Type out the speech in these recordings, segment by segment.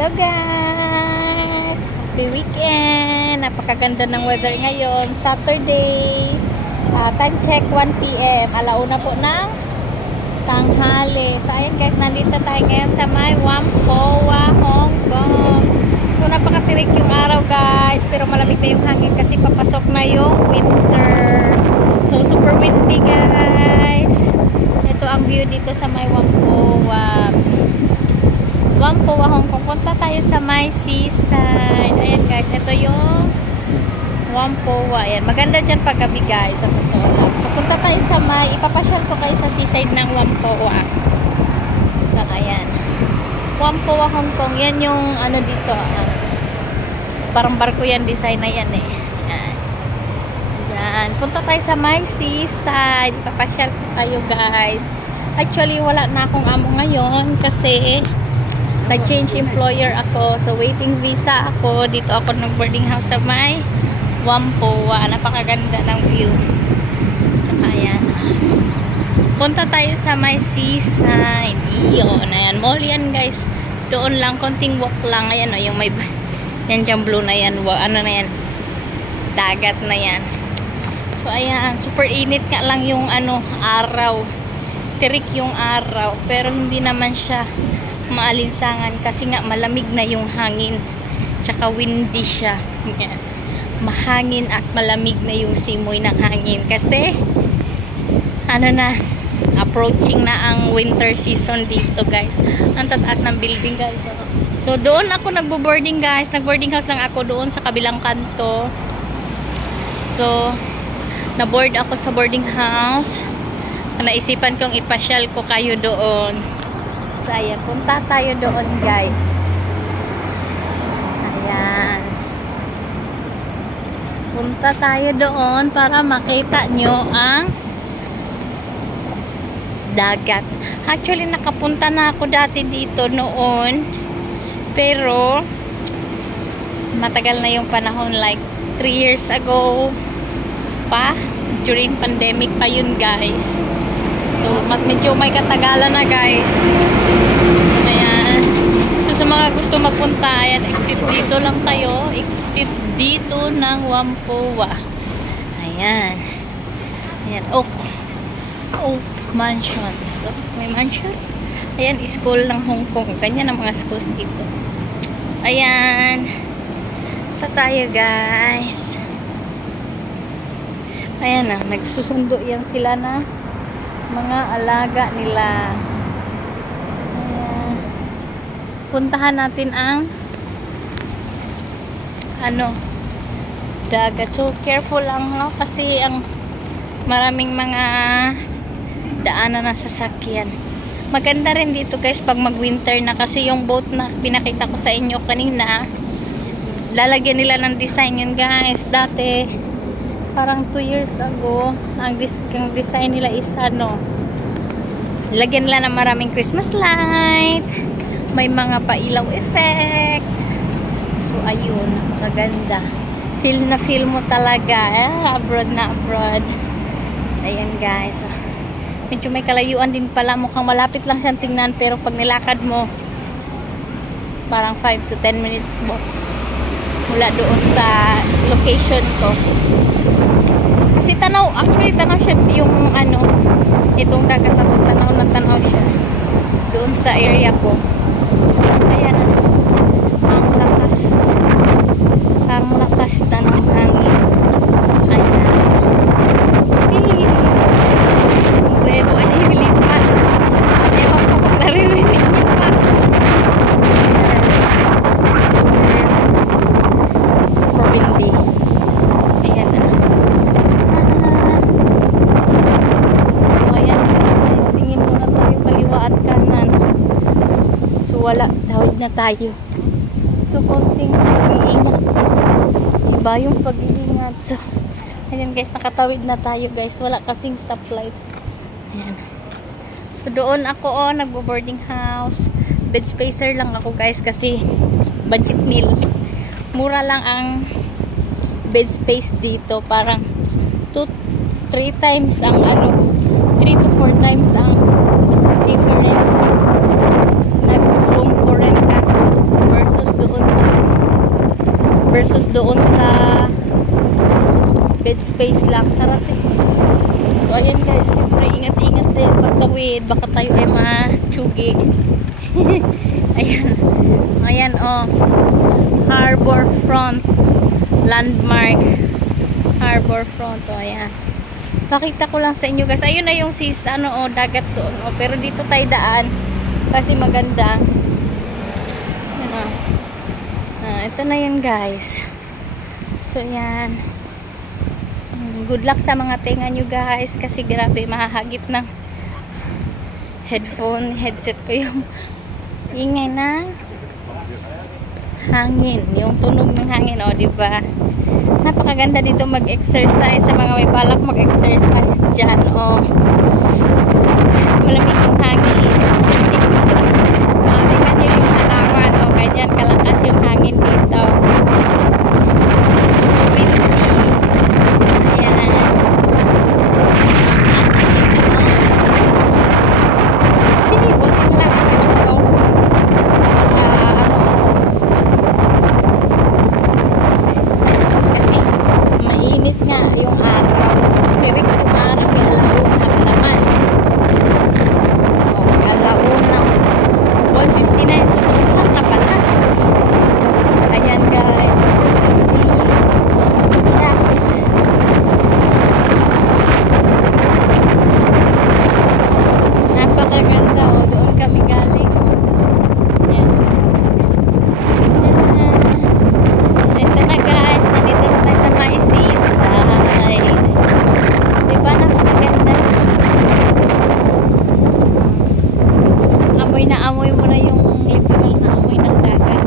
Hello guys! Happy weekend! Napakaganda ng weather ngayon. Saturday. Time check 1 PM. Alauna po ng tanghali. So ayun guys, nandito tayo ngayon sa may Whampoa, Hong Kong. So napakatirik yung araw guys. Pero malamig na yung hangin kasi papasok na yung winter. So super windy guys. Ito ang view dito sa may Whampoa, Hong Kong. Punta tayo sa may seaside. Ayan guys, ito yung Whampoa. Ayan, maganda dyan paggabi guys, sa totoo lang. So punta tayo sa may, ipapasyal ko kayo sa seaside ng Whampoa. So ayan, Whampoa, Hong Kong. Yan yung ano dito, parang barko yan, design na yan eh. Ayan. Ayan, punta tayo sa may seaside. Ipapasyal ko kayo guys. Actually wala na akong amo ngayon kasi nag-change employer ako. So, waiting visa ako. Dito ako nag-boarding house sa may Whampoa. Napakaganda ng view. Tsaka ayan. Punta tayo sa may seaside. Iyon. Ayan. Mall yan guys. Doon lang. Konting walk lang. Ayan o. Yung may yan dyan blue na yan. Ano na yan. Dagat na yan. So, ayan. Super init nga lang yung ano, araw. Tirik yung araw. Pero hindi naman siya maalinsangan kasi nga malamig na yung hangin, tsaka windy siya. Yan. Mahangin at malamig na yung simoy ng hangin kasi ano na, approaching na ang winter season dito guys. Ang tataas ng building guys. So doon ako nagbo-boarding guys. Nag-boarding house lang ako doon sa kabilang kanto. So na-board ako sa boarding house. Naisipan kong ipasyal ko kayo doon. So, ayan, punta tayo doon guys. Ayan. Punta tayo doon para makita nyo ang dagat. Actually, nakapunta na ako dati dito noon. Pero, matagal na yung panahon. Like, 3 years ago pa. During pandemic pa yun guys. So, medyo may katagalan na guys. Ayan. So, sa mga gusto mapunta, ayan, exit dito lang kayo. Exit dito ng Whampoa. Ayan. Ayan. Oh, mansions. Oh, may mansions. Ayan, school ng Hong Kong. Ganyan ang mga schools dito. So, ayan. Ito tayo guys. Ayan na, nagsusundo yan sila na mga alaga nila. Ayan. Puntahan natin ang ano, dagat. So careful lang no? Kasi ang maraming mga daanan na sasakyan. Maganda rin dito guys pag mag-winter na kasi yung boat na pinakita ko sa inyo kanina, lalagyan nila ng design yun guys. Dati parang 2 years ago, ang design nila is ano, lagyan nila ng maraming Christmas light, may mga pailaw effect. So ayun, napakaganda. Feel na feel mo talaga, abroad na abroad. Ayan guys, medyo may kalayuan din pala, mukhang malapit lang siyang tingnan, pero pag nilakad mo parang 5 to 10 minutes mo mula doon sa location ko. Kasi tanaw, actually tanaw siya yung ano, itong dagat na tanaw na tanaw siya doon sa area ko. Ayan, ang lakas tanaw hangin. Ayan. Sombrero, ay nilipat. Ewan ko kung naririnig niyo pa. Super windy. Ayan na. So ayan guys, tingin muna tayo kaliwa at kanan. So wala, tawid na tayo. So konting pag-iingat. Iba yung pag-iingat. So ayan guys, nakatawid na tayo guys. Wala kasing stoplight. Ayan. So doon ako nagbo-boarding house. Bed spacer lang ako guys kasi budget meal. Mura lang ang bed space dito. Parang 2-3 times ang ano, 3 to 4 times ang difference pag nag-room for rent ka versus lang. Harap eh. So, ayan guys. Siyempre, ingat-ingat din pagtawid. Baka tayo ay matsugi. Ayan. Ayan, oh. Harbor Front. Landmark. Harbor Front, oh. Ayan. Pakita ko lang sa inyo guys. Ayun na yung dagat doon. Oh. Pero dito tayo daan. Kasi maganda. Ayan, oh. Ito na yun guys. So, ayan. Good luck sa mga tenga nyo guys. Kasi grabe, mahahagip ng headset ko yung ingay ng hangin. Yung tunog ng hangin, o, diba? Napakaganda dito mag-exercise sa mga may balak mag-exercise dyan, o. Malamig yung hangin. Tingnan nyo yung halaman, o. Ganyan kalakas yung hangin dito. Amoy mo na yung literal na amoy ng dagat.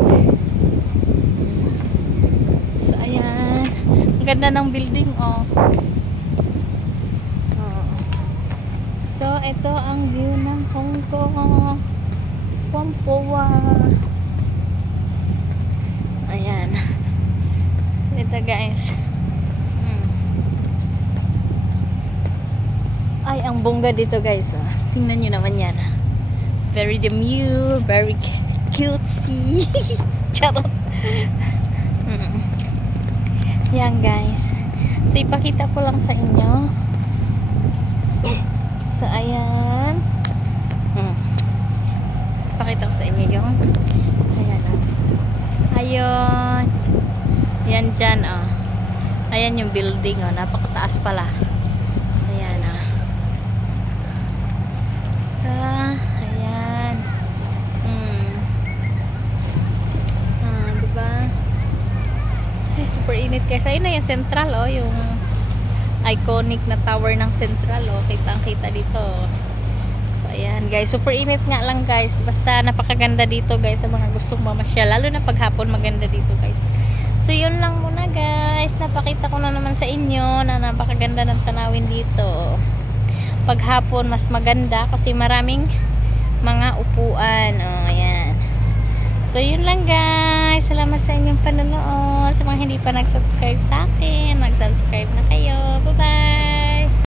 So, ayan. Ang ganda ng building, oh. So, ito ang view ng Hong Kong. Whampoa. Ayan. So, ito guys. Ay, ang bongga dito guys. Oh. Tingnan nyo naman yan. Very demure, very cutesy. Charot. Yan guys. So ipakita ko lang sa inyo. So ayan. Ipakita ko sa inyo yung ayan. Ayun. Yan dyan, oh. Ayan yung building, oh. Napakataas pala. Ayan, oh. So super init guys. Ayun na yung Central, oh, yung iconic na tower ng Central, oh, kitang-kita dito. So ayan guys, super init nga lang guys. Basta napakaganda dito guys sa mga gustong mamasyal, lalo na paghapon maganda dito guys. So yun lang muna guys. Napakita ko na naman sa inyo na napakaganda ng tanawin dito. Paghapon mas maganda kasi maraming mga upuan, oh, ayan. So, yun lang guys. Salamat sa inyong panonood. Sa mga hindi pa nag-subscribe sa akin, mag-subscribe na kayo. Bye-bye!